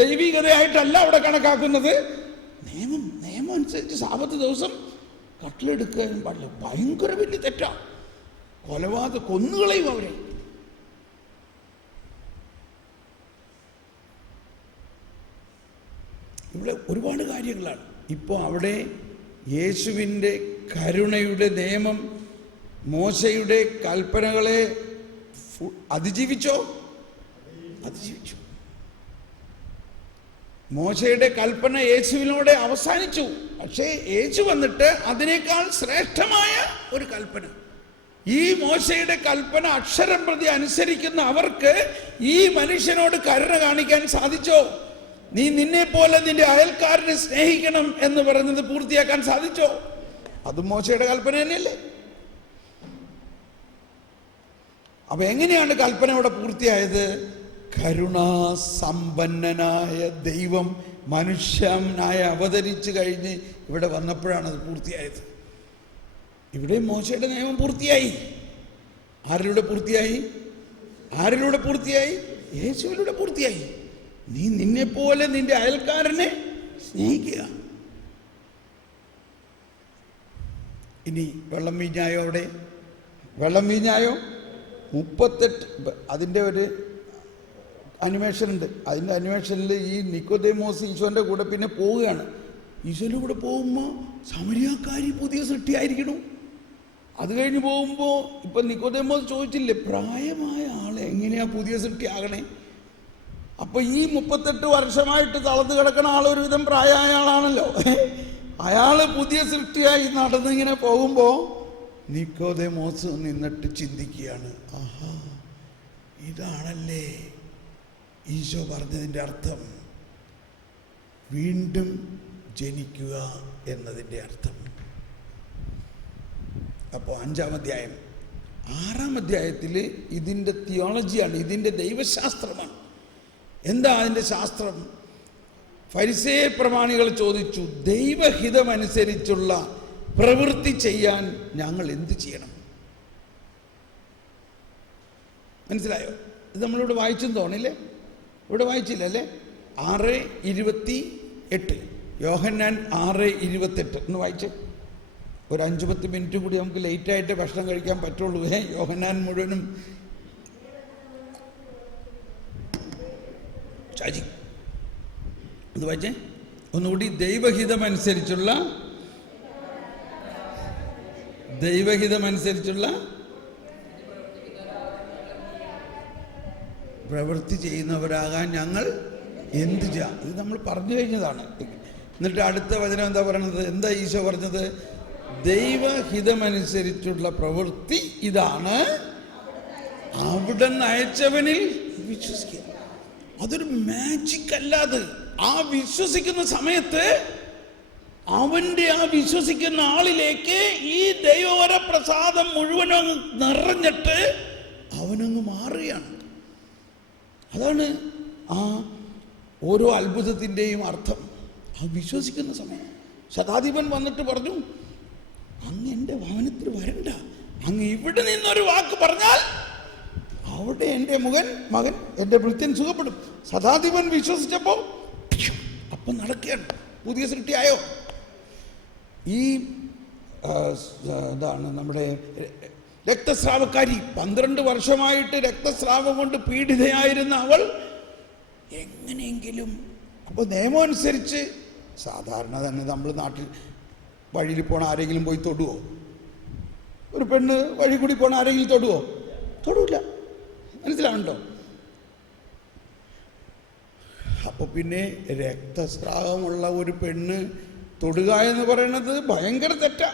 ദൈവികതയായിട്ടല്ല അവിടെ കണക്കാക്കുന്നത്. നിയമം അനുസരിച്ച് സാബത്ത് ദിവസം കട്ടിലെടുക്കാനും പാടില്ല. ഭയങ്കര വലിയ തെറ്റാണ്. കൊന്നുകളയും അവരെ. ഇവിടെ ഒരുപാട് കാര്യങ്ങളാണ്. ഇപ്പോൾ അവിടെ യേശുവിൻ്റെ കരുണയുടെ നിയമം മോശയുടെ കൽപ്പനകളെ അതിജീവിച്ചോ? അതിജീവിച്ചു. മോശയുടെ കൽപ്പന യേശുവിനോടെ അവസാനിച്ചു. പക്ഷേ യേശു വന്നിട്ട് അതിനേക്കാൾ ശ്രേഷ്ഠമായ ഒരു കൽപ്പന, ഈ മോശയുടെ കൽപ്പന അക്ഷരം പ്രതി അനുസരിക്കുന്ന അവർക്ക് ഈ മനുഷ്യനോട് കരുണ കാണിക്കാൻ സാധിച്ചോ? നീ നിന്നെ പോലെ നിന്റെ അയൽക്കാരനെ സ്നേഹിക്കണം എന്ന് പറയുന്നത് പൂർത്തിയാക്കാൻ സാധിച്ചോ? അത് മോശയുടെ കൽപ്പന തന്നെയല്ലേ? അപ്പൊ എങ്ങനെയാണ് കൽപ്പന ഇവിടെ പൂർത്തിയായത്? കരുണാസമ്പന്നനായ ദൈവം മനുഷ്യനായി അവതരിച്ചു കഴിഞ്ഞ് ഇവിടെ വന്നപ്പോഴാണ് അത് പൂർത്തിയായത്. ഇവിടെ മോശയുടെ നിയമം പൂർത്തിയായി. ആരിലൂടെ പൂർത്തിയായി? ആരിലൂടെ പൂർത്തിയായി? യേശുവിലൂടെ പൂർത്തിയായി. നീ നിന്നെ പോലെ നിന്റെ അയൽക്കാരനെ സ്നേഹിക്കുക. ഇനി വെള്ളം വീഞ്ഞായോ? അവിടെ വെള്ളം വീഞ്ഞായോ? 38 അതിൻ്റെ ഒരു അനിമേഷൻ ഉണ്ട്. അതിൻ്റെ അനിമേഷനിൽ ഈ നിക്കോദേമോസ് ഈശോൻ്റെ കൂടെ പിന്നെ പോവുകയാണ്. ഈശോൻ്റെ കൂടെ പോകുമ്പോൾ സമരിയാക്കാരി പുതിയ സൃഷ്ടിയായിരിക്കണം. അത് കഴിഞ്ഞ് പോകുമ്പോൾ ഇപ്പം നിക്കോദേമോസ് ചോദിച്ചില്ലേ, പ്രായമായ ആളെ എങ്ങനെയാ പുതിയ സൃഷ്ടി ആകണേ? അപ്പോൾ ഈ 38 വർഷമായിട്ട് തളർന്നു കിടക്കുന്ന ആൾ ഒരുവിധം പ്രായമായ ആളാണല്ലോ. അയാൾ പുതിയ സൃഷ്ടിയായി നടന്നിങ്ങനെ പോകുമ്പോൾ നിക്കോദേമോസ് നിന്നിട്ട് ചിന്തിക്കുകയാണ്, ആഹാ, ഇതാണല്ലേ ഈശോ പറഞ്ഞതിൻ്റെ അർത്ഥം, വീണ്ടും ജനിക്കുക എന്നതിൻ്റെ അർത്ഥം. അപ്പോൾ 5-ാം അധ്യായം 6-ാം അധ്യായത്തിൽ ഇതിൻ്റെ തിയോളജിയാണ്, ഇതിൻ്റെ ദൈവശാസ്ത്രമാണ്. എന്താ അതിൻ്റെ ശാസ്ത്രം? ഫരിസേയ പ്രമാണികൾ ചോദിച്ചു, ദൈവഹിതമനുസരിച്ചുള്ള പ്രവൃത്തി ചെയ്യാൻ ഞങ്ങൾ എന്ത് ചെയ്യണം? മനസ്സിലായോ? ഇത് നമ്മളിവിടെ വായിച്ചെന്ന് തോന്നില്ലേ? ഇവിടെ വായിച്ചില്ലല്ലേ? 6:28 യോഹന്നാൻ 6:28 ഒന്ന് വായിച്ചേ. ഒരു 5-10 മിനിറ്റ് കൂടി നമുക്ക് ലേറ്റായിട്ട് ഭക്ഷണം കഴിക്കാൻ പറ്റുള്ളൂ. യോഹന്നാൻ മുഴുവനും ചാജി ഒന്ന് വായിച്ചേ ഒന്നുകൂടി. ദൈവഹിതമനുസരിച്ചുള്ള പ്രവൃത്തി ചെയ്യുന്നവരാകാൻ ഞങ്ങൾ എന്ത് ചെയ്യാം? ഇത് നമ്മൾ പറഞ്ഞു കഴിഞ്ഞതാണ്. എന്നിട്ട് അടുത്ത വചനം എന്താ പറയണത്? എന്താ ഈശോ പറഞ്ഞത്? ദൈവഹിതമനുസരിച്ചുള്ള പ്രവൃത്തി ഇതാണ്, അവിടുന്ന് അയച്ചവനിൽ വിശ്വസിക്കുക. അതൊരു മാജിക് അല്ലാതെ ആ വിശ്വസിക്കുന്ന സമയത്ത് അവൻ്റെ ആ വിശ്വസിക്കുന്ന ആളിലേക്ക് ഈ ദൈവവര പ്രസാദം മുഴുവനും നിറഞ്ഞിട്ട് അവനങ്ങ് മാറുകയാണ്. അതാണ് ആ ഓരോ അത്ഭുതത്തിൻ്റെയും അർത്ഥം. ആ വിശ്വസിക്കുന്ന സമയം ശതാധിപൻ വന്നിട്ട് പറഞ്ഞു, അങ്ങ് എൻ്റെ ഭവനത്തിൽ വരണ്ട, അങ്ങ് ഇവിടെ നിന്നൊരു വാക്ക് പറഞ്ഞാൽ അവിടെ എൻ്റെ മകൻ എൻ്റെ ഭൃത്യൻ സുഖപ്പെടും. ശതാധിപൻ വിശ്വസിച്ചപ്പോൾ അപ്പം നടക്കുകയാണ്. പുതിയ സൃഷ്ടിയായോ? ഈ ഇതാണ് നമ്മുടെ രക്തസ്രാവക്കാരി. 12 വർഷമായിട്ട് രക്തസ്രാവം കൊണ്ട് പീഡിതയായിരുന്ന അവൾ എങ്ങനെയെങ്കിലും, അപ്പോൾ നിയമം അനുസരിച്ച് സാധാരണ തന്നെ നമ്മൾ നാട്ടിൽ വഴിയിൽ പോണ ആരെങ്കിലും പോയി തൊടുവോ? ഒരു പെണ്ണ് വഴി കൂടി പോണ ആരെങ്കിലും തൊടുവോ? തൊടൂല. മനസ്സിലാവുണ്ടോ? അപ്പോൾ പിന്നെ രക്തസ്രാവമുള്ള ഒരു പെണ്ണ് തൊടുക എന്ന് പറയുന്നത് ഭയങ്കര തെറ്റാ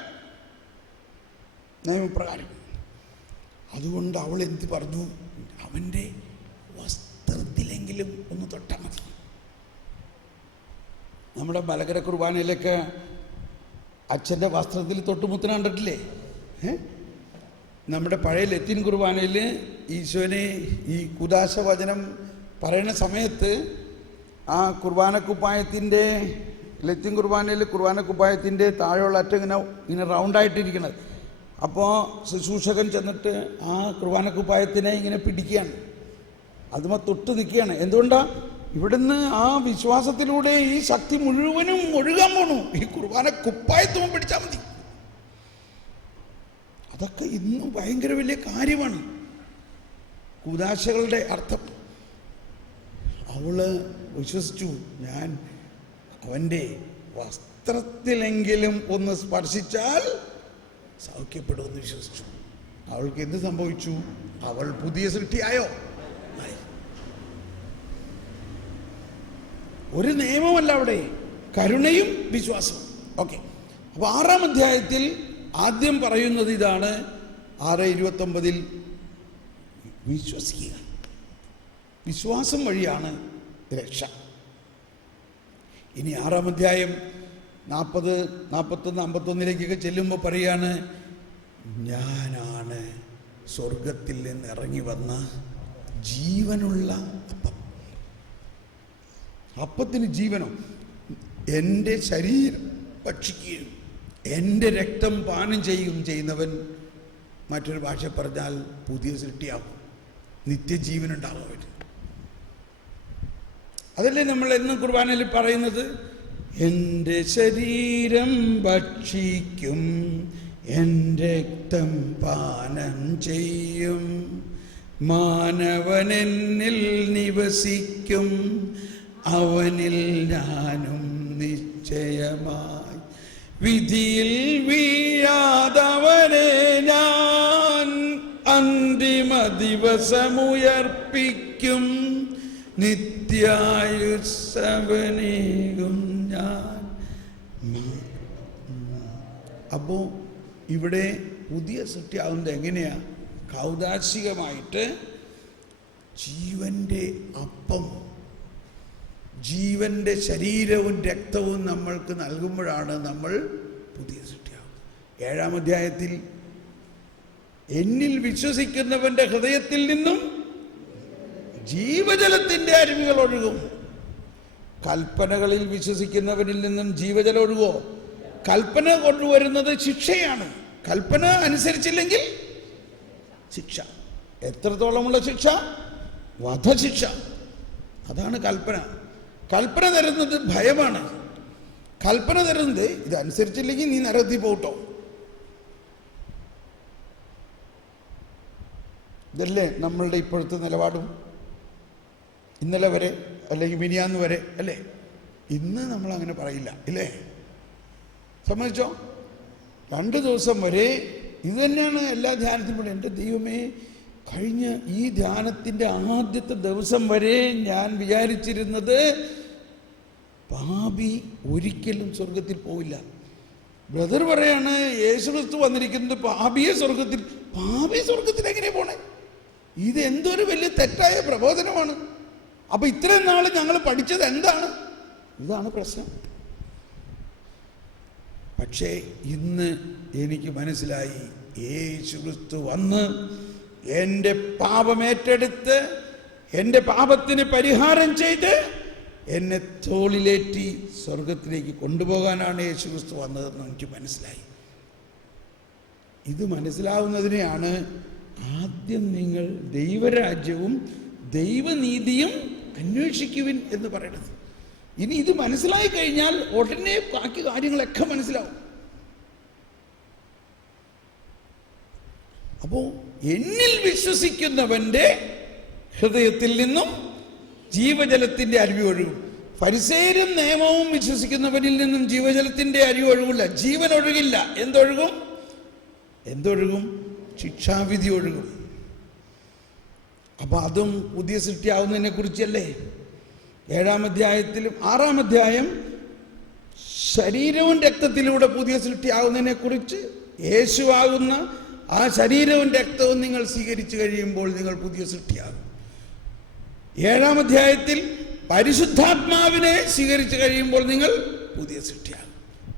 നിയമപ്രകാരം. അതുകൊണ്ട് അവൾ എന്ത് പറഞ്ഞു? അവൻ്റെ വസ്ത്രത്തിലെങ്കിലും ഒന്ന് തൊട്ടാൽ മതി. നമ്മുടെ മലകര കുർബാനയിലൊക്കെ അച്ഛൻ്റെ വസ്ത്രത്തിൽ തൊട്ടുമുത്തിന് കണ്ടിട്ടില്ലേ? നമ്മുടെ പഴയ ലത്തീൻ കുർബാനയിൽ ഈശോനെ ഈ കുദാശ വചനം പറയുന്ന സമയത്ത് ആ കുർബാനക്കുപ്പായത്തിൻ്റെ ലത്തീൻ കുർബാനയിൽ കുർബാനക്കുപ്പായത്തിൻ്റെ താഴെയുള്ള അറ്റം ഇങ്ങനെ റൗണ്ടായിട്ടിരിക്കണത്. അപ്പോൾ ശുശ്രൂഷകൻ ചെന്നിട്ട് ആ കുർബാനക്കുപ്പായത്തിനെ ഇങ്ങനെ പിടിക്കുകയാണ്, അതുമ തൊട്ട് നിൽക്കുകയാണ്. എന്തുകൊണ്ടാണ്? ഇവിടുന്ന് ആ വിശ്വാസത്തിലൂടെ ഈ ശക്തി മുഴുവനും ഒഴുകാൻ പോണു. ഈ കുർബാനക്കുപ്പായത്തും പിടിച്ചാൽ മതി. അതൊക്കെ ഇന്നും ഭയങ്കര വലിയ കാര്യമാണ്. കുദാശകളുടെ അർത്ഥം. അവള് വിശ്വസിച്ചു, ഞാൻ അവൻ്റെ വസ്ത്രത്തിലെങ്കിലും ഒന്ന് സ്പർശിച്ചാൽ സൗഖ്യപ്പെടുമെന്ന് വിശ്വസിച്ചു. അവൾക്ക് എന്ത് സംഭവിച്ചു? അവൾ പുതിയ സൃഷ്ടിയായോ? ഒരു നിയമമല്ല അവിടെ, കരുണയും വിശ്വാസവും. ഓക്കെ, അപ്പോൾ 6-ാം അധ്യായത്തിൽ ആദ്യം പറയുന്നത് ഇതാണ്. 6:29 വിശ്വസിക്കുക. വിശ്വാസം വഴിയാണ് രക്ഷ. ഇനി 6-ാം അധ്യായം 40, 41, 51 ചെല്ലുമ്പോൾ പറയാണ്, ഞാനാണ് സ്വർഗത്തിൽ നിന്ന് ഇറങ്ങി വന്ന ജീവനുള്ള അപ്പം. അപ്പത്തിന് ജീവനോ? എൻ്റെ ശരീരം ഭക്ഷിക്കുകയും എൻ്റെ രക്തം പാനം ചെയ്യുന്നവൻ, മറ്റൊരു ഭാഷ പറഞ്ഞാൽ പുതിയ സൃഷ്ടിയാവും, നിത്യജീവനുണ്ടാവും അവന്. അതല്ലേ നമ്മൾ എന്നും കുർബാനയിൽ പറയുന്നത്? എൻ്റെ ശരീരം ഭക്ഷിക്കും, എൻ്റെ രക്തം പാനം ചെയ്യും, മാനവനെന്നിൽ നിവസിക്കും, അവനിൽ ഞാനും നിശ്ചയമായി വിധിയിൽ വീഴാതവനെ ഞാൻ അന്തിമ ദിവസമുയർപ്പിക്കും, നിത്യായുസ്സവനേകും ഞാൻ. അപ്പോൾ ഇവിടെ പുതിയ സൃഷ്ടിയാകുന്നത് എങ്ങനെയാ? കൗദാശികമായിട്ട് ജീവൻ്റെ അപ്പം, ജീവൻ്റെ ശരീരവും രക്തവും നമ്മൾക്ക് നൽകുമ്പോഴാണ് നമ്മൾ പുതിയ സൃഷ്ടിയാകുന്നത്. 7-ാം അധ്യായത്തിൽ എന്നിൽ വിശ്വസിക്കുന്നവൻ്റെ ഹൃദയത്തിൽ നിന്നും ജീവജലത്തിൻ്റെ അരുവികൾ ഒഴുകും. കൽപ്പനകളിൽ വിശ്വസിക്കുന്നവനിൽ നിന്നും ജീവജലം ഒഴുകുമോ? കൽപ്പന കൊണ്ടുവരുന്നത് ശിക്ഷയാണ്. കൽപ്പന അനുസരിച്ചില്ലെങ്കിൽ ശിക്ഷ. എത്രത്തോളമുള്ള ശിക്ഷ? വധശിക്ഷ. അതാണ് കൽപ്പന. കൽപ്പന തരുന്നത് ഭയമാണ്. കൽപ്പന തരുന്നത് ഇതനുസരിച്ചില്ലെങ്കിൽ നീ നരകത്തിൽ പോകട്ടോ. ഇതല്ലേ നമ്മളുടെ ഇപ്പോഴത്തെ നിലപാടും? ഇന്നലെ വരെ അല്ലെങ്കിൽ മിനിയാന്ന് വരെ അല്ലേ? ഇന്ന് നമ്മൾ അങ്ങനെ പറയില്ല ഇല്ലേ? സമ്മതിച്ചോ? 2 ദിവസം വരെ ഇത് തന്നെയാണ് എല്ലാ ധ്യാനത്തിനും. എൻ്റെ ദൈവമേ, കഴിഞ്ഞ ഈ ധ്യാനത്തിൻ്റെ ആദ്യത്തെ ദിവസം വരെ ഞാൻ വിചാരിച്ചിരുന്നത് പാപി ഒരിക്കലും സ്വർഗത്തിൽ പോവില്ല. ബ്രദർ പറയാണ് യേശുക്രിസ്തു വന്നിരിക്കുന്നത് പാപി സ്വർഗത്തിൽ എങ്ങനെ പോണേ? ഇത് എന്തൊരു വലിയ തെറ്റായ പ്രബോധനമാണ്. അപ്പൊ ഇത്രയും നാൾ ഞങ്ങൾ പഠിച്ചത് എന്താണ്? ഇതാണ് പ്രശ്നം. പക്ഷേ ഇന്ന് എനിക്ക് മനസ്സിലായി, യേശുക്രിസ്തു വന്ന് എൻ്റെ പാപം ഏറ്റെടുത്ത് എൻ്റെ പാപത്തിന് പരിഹാരം ചെയ്ത് എന്നെ തോളിലേറ്റി സ്വർഗത്തിലേക്ക് കൊണ്ടുപോകാനാണ് യേശുക്രിസ്തു വന്നതെന്ന് എനിക്ക് മനസ്സിലായി. ഇത് മനസ്സിലാവുന്നതിനെയാണ് ആദ്യം നിങ്ങൾ ദൈവരാജ്യവും ദൈവനീതിയും അന്വേഷിക്കുവിൻ എന്ന് പറയുന്നത്. ഇനി ഇത് മനസ്സിലായി കഴിഞ്ഞാൽ ഉടനെ ബാക്കി കാര്യങ്ങളൊക്കെ മനസ്സിലാവും. അപ്പോ എന്നിൽ വിശ്വസിക്കുന്നവന്റെ ഹൃദയത്തിൽ നിന്നും ജീവജലത്തിന്റെ അരുവി ഒഴുകും. ഫരിസേയരും നിയമവും വിശ്വസിക്കുന്നവനിൽ നിന്നും ജീവജലത്തിന്റെ അരുവി ഒഴുകില്ല, ജീവൻ ഒഴുകില്ല. എന്തൊഴുകും? ശിക്ഷാവിധി ഒഴുകും. അപ്പൊ അതും പുതിയ സൃഷ്ടിയാവുന്നതിനെ കുറിച്ചല്ലേ 7-ാം അധ്യായത്തിലും 6-ാം അധ്യായം ശരീരവും രക്തത്തിലൂടെ പുതിയ സൃഷ്ടിയാവുന്നതിനെ കുറിച്ച്, യേശുവാകുന്ന ആ ശരീരവും രക്തവും നിങ്ങൾ സ്വീകരിച്ചു കഴിയുമ്പോൾ നിങ്ങൾ പുതിയ സൃഷ്ടിയാകും. 7-ാം അധ്യായത്തിൽ പരിശുദ്ധാത്മാവിനെ സ്വീകരിച്ചു കഴിയുമ്പോൾ നിങ്ങൾ പുതിയ സൃഷ്ടിയാകും.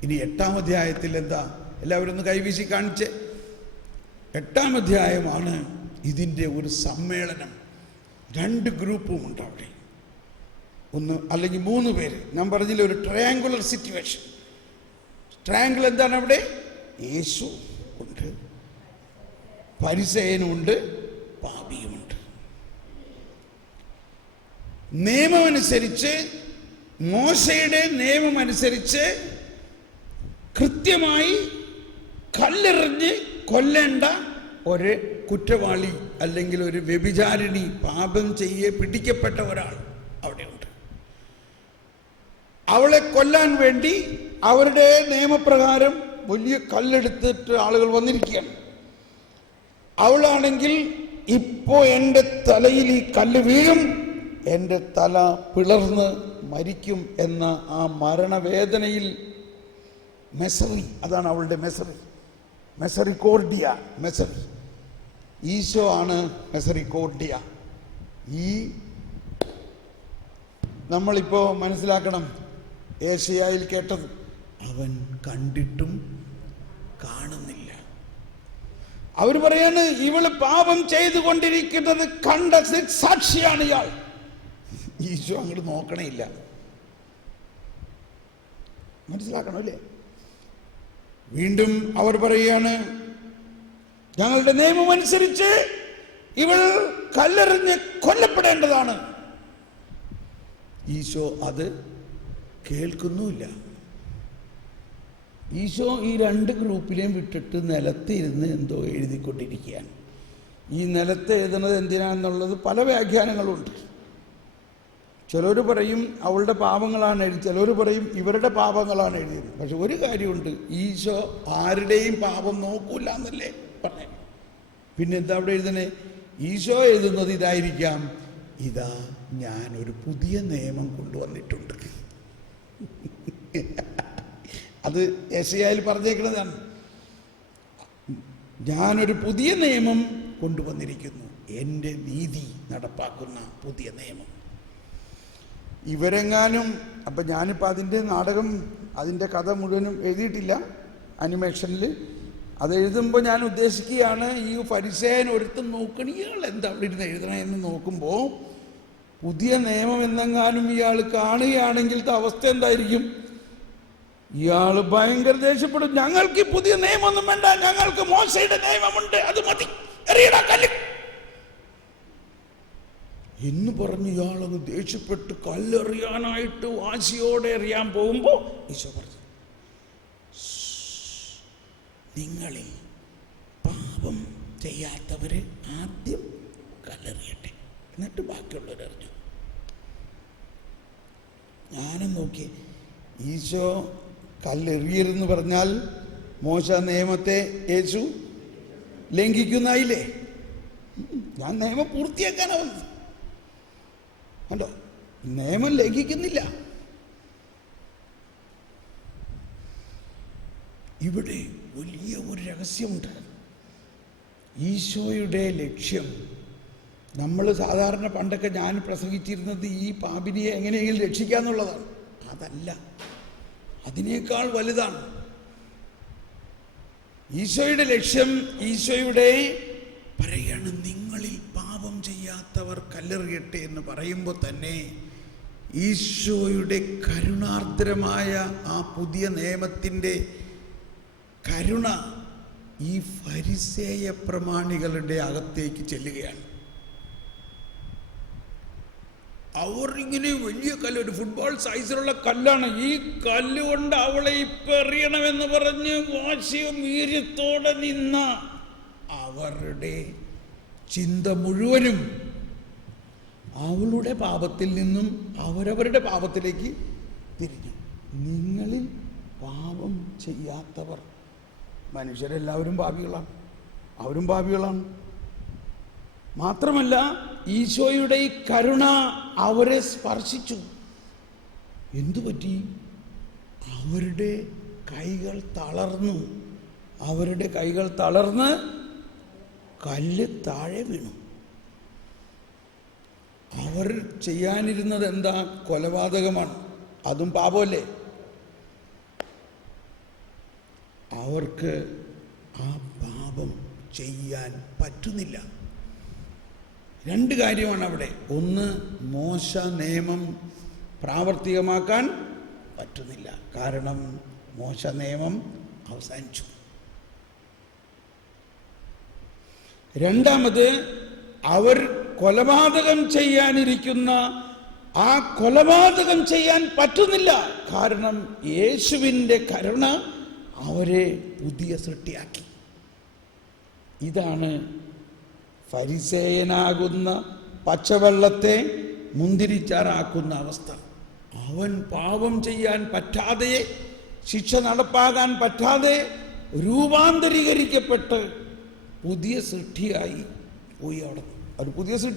ഇനി 8-ാം അധ്യായത്തിൽ എന്താ? എല്ലാവരും ഒന്ന് കൈവീശി കാണിച്ച്. 8-ാം അധ്യായമാണ് ഇതിൻ്റെ ഒരു സമ്മേളനം. 2 ഗ്രൂപ്പുമുണ്ട് അവിടെ, ഒന്ന് അല്ലെങ്കിൽ 3 പേര്. ഞാൻ പറഞ്ഞില്ല, ഒരു ട്രയാങ്കുലർ സിറ്റുവേഷൻ. ട്രയാങ്കിൾ എന്താണ് അവിടെ? യേശു ഉണ്ട്, ഫരിസേയനുണ്ട്, പാപിയുമുണ്ട്. നിയമമനുസരിച്ച്, മോശയുടെ നിയമമനുസരിച്ച് കൃത്യമായി കല്ലെറിഞ്ഞ് കൊല്ലേണ്ട ഒരു കുറ്റവാളി അല്ലെങ്കിൽ ഒരു വ്യഭിചാരിണി, പാപം ചെയ്യെ പിടിക്കപ്പെട്ട ഒരാൾ അവിടെയുണ്ട്. അവളെ കൊല്ലാൻ വേണ്ടി അവരുടെ നിയമപ്രകാരം വലിയ കല്ലെടുത്തിട്ട് ആളുകൾ വന്നിരിക്കുകയാണ്. അവളാണെങ്കിൽ, ഇപ്പോൾ എൻ്റെ തലയിൽ ഈ കല്ല് വീഴും, എൻ്റെ തല പിളർന്ന് മരിക്കും എന്ന ആ മരണവേദനയിൽ മെസറി, അതാണ് അവളുടെ മെസറി, മെസറിക്കോർഡിയ. മെസറി ഈശോ ആണ് മെസറിക്കോർഡിയ. ഈ നമ്മളിപ്പോൾ മനസ്സിലാക്കണം, ഏശയ്യായിൽ കേട്ടത്, അവൻ കണ്ടിട്ടും കാണുന്നില്ല. അവർ പറയാണ്, ഇവള് പാപം ചെയ്തുകൊണ്ടിരിക്കുന്നത് കണ്ട സാക്ഷിയാണ് ഇയാൾ. ഈശോ അങ്ങോട്ട് നോക്കണേ ഇല്ല. മനസ്സിലാക്കണം അല്ലേ? വീണ്ടും അവർ പറയുകയാണ്, ഞങ്ങളുടെ നിയമം അനുസരിച്ച് ഇവൾ കല്ലെറിഞ്ഞ് കൊല്ലപ്പെടേണ്ടതാണ്. ഈശോ അത് കേൾക്കുന്നുമില്ല. ഈശോ ഈ 2 ഗ്രൂപ്പിനെയും വിട്ടിട്ട് നിലത്തിരുന്ന് എന്തോ എഴുതിക്കൊണ്ടിരിക്കുകയാണ്. ഈ നിലത്ത് എഴുതുന്നത് എന്തിനാണെന്നുള്ളത് പല വ്യാഖ്യാനങ്ങളുണ്ട്. ചിലർ പറയും അവളുടെ പാപങ്ങളാണ് എഴുതി, ചിലർ പറയും ഇവരുടെ പാപങ്ങളാണ് എഴുതിയത്. പക്ഷെ ഒരു കാര്യമുണ്ട്, ഈശോ ആരുടെയും പാപം നോക്കൂല എന്നല്ലേ പറഞ്ഞേ. പിന്നെ എന്താ അവിടെ എഴുതണേ? ഈശോ എഴുതുന്നത് ഇതായിരിക്കാം, ഇതാ ഞാനൊരു പുതിയ നിയമം കൊണ്ടുവന്നിട്ടുണ്ട്. അത് യെശയ്യായിൽ പറഞ്ഞേക്കുന്നതാണ്. ഞാനൊരു പുതിയ നിയമം കൊണ്ടുവന്നിരിക്കുന്നു, എൻ്റെ നീതി നടപ്പാക്കുന്ന പുതിയ നിയമം. ഇവരെങ്ങാനും, അപ്പം ഞാനിപ്പോൾ അതിൻ്റെ നാടകം, അതിൻ്റെ കഥ മുഴുവനും എഴുതിയിട്ടില്ല അനിമേഷനിൽ. അത് എഴുതുമ്പോൾ ഞാൻ ഉദ്ദേശിക്കുകയാണ്, ഈ ഫരിസേയൻ ഒരുത്തം നോക്കണ, ഇയാൾ എന്താ അവിടെ ഇരുന്ന് എഴുതണമെന്ന് നോക്കുമ്പോൾ പുതിയ നിയമം എന്നെങ്ങാനും ഇയാൾ കാണുകയാണെങ്കിൽ അവസ്ഥ എന്തായിരിക്കും? ഇയാൾ ഭയങ്കര ദേഷ്യപ്പെടും. ഞങ്ങൾക്ക് ഈ പുതിയ നിയമമൊന്നും വേണ്ട, ഞങ്ങൾക്ക് മോശയുടെ നിയമമുണ്ട്, അത് മതി, എറിയടാ കല്ല് എന്ന് പറഞ്ഞ് ഇയാളങ്ങ് ദേഷ്യപ്പെട്ട് കല്ലെറിയാനായിട്ട് വാശിയോടെ എറിയാൻ പോകുമ്പോൾ ഈശോ പറഞ്ഞു, നിങ്ങളിൽ പാപം ചെയ്യാത്തവര് ആദ്യം കല്ലെറിയട്ടെ, എന്നിട്ട് ബാക്കിയുള്ളവരെറിഞ്ഞു. ഞാനും നോക്കി, ഈശോ കല്ലെറിയരുതെന്ന് പറഞ്ഞാൽ മോശ നിയമത്തെ യേശു ലംഘിക്കുന്നായില്ലേ? ഞാൻ നിയമം പൂർത്തിയാക്കാനാവുന്നത് കണ്ടോ, നിയമം ലംഘിക്കുന്നില്ല. ഇവിടെ വലിയ ഒരു രഹസ്യമുണ്ട്. ഈശോയുടെ ലക്ഷ്യം, നമ്മൾ സാധാരണ പണ്ടൊക്കെ ഞാൻ പ്രസംഗിച്ചിരുന്നത് ഈ പാപിനിയെ എങ്ങനെയെങ്കിലും രക്ഷിക്കാന്നുള്ളതാണ്. അതല്ല, അതിനേക്കാൾ വലുതാണ്. ഈശോയുടെ ലക്ഷ്യം, ഈശോയുടെ പറയാണ് നിങ്ങളിൽ പാപം ചെയ്യാത്തവർ കല്ലെറിയട്ടെ എന്ന് പറയുമ്പോൾ തന്നെ ഈശോയുടെ കരുണാർദ്രമായ ആ പുതിയ നിയമത്തിൻ്റെ കരുണ ഈ ഫരിസേയ പ്രമാണികളുടെ അകത്തേക്ക് ചെല്ലുകയാണ്. അവർ ഇങ്ങനെ വലിയ കല്ല്, ഒരു ഫുട്ബോൾ സൈസിലുള്ള കല്ലാണ്, ഈ കല്ല് കൊണ്ട് അവളെ ഇപ്പം എറിയണമെന്ന് പറഞ്ഞ് വാശിയും വീര്യത്തോടെ നിന്ന അവരുടെ ചിന്ത മുഴുവനും അവളുടെ പാപത്തിൽ നിന്നും അവരവരുടെ പാപത്തിലേക്ക് തിരിഞ്ഞു. നിങ്ങളിൽ പാപം ചെയ്യാത്തവർ, മനുഷ്യരെല്ലാവരും പാപികളാണ്, അവരും പാപികളാണ്. മാത്രമല്ല ഈശോയുടെ ഈ കരുണ അവരെ സ്പർശിച്ചു. എന്തു പറ്റി? അവരുടെ കൈകൾ തളർന്നു. അവരുടെ കൈകൾ തളർന്ന് കല്ല് താഴെ വീണു. അവർ ചെയ്യാനിരുന്നത് എന്താ? കൊലപാതകമാണ്. അതും പാപമല്ലേ? അവർക്ക് ആ പാപം ചെയ്യാൻ പറ്റുന്നില്ല. രണ്ട് കാര്യമാണ് അവിടെ. ഒന്ന്, മോശ നിയമം പ്രാവർത്തികമാക്കാൻ പറ്റുന്നില്ല, കാരണം മോശ നിയമം അവസാനിച്ചു. രണ്ടാമത്, അവർ കൊലപാതകം ചെയ്യാനിരിക്കുന്ന ആ കൊലപാതകം ചെയ്യാൻ പറ്റുന്നില്ല, കാരണം യേശുവിൻ്റെ കരുണ അവരെ പുതിയ സൃഷ്ടിയാക്കി. ഇതാണ് ഫരിസേയനാകുന്ന പച്ചവെള്ളത്തെ മുന്തിരിച്ചാറാക്കുന്ന അവസ്ഥ. അവൻ പാപം ചെയ്യാൻ പറ്റാതെ, ശിക്ഷ നടപ്പാകാൻ പറ്റാതെ രൂപാന്തരീകരിക്കപ്പെട്ട് പുതിയ സൃഷ്ടിയായി പോയി. അവിടെ ഒരു പുതിയ സൃഷ്ടി.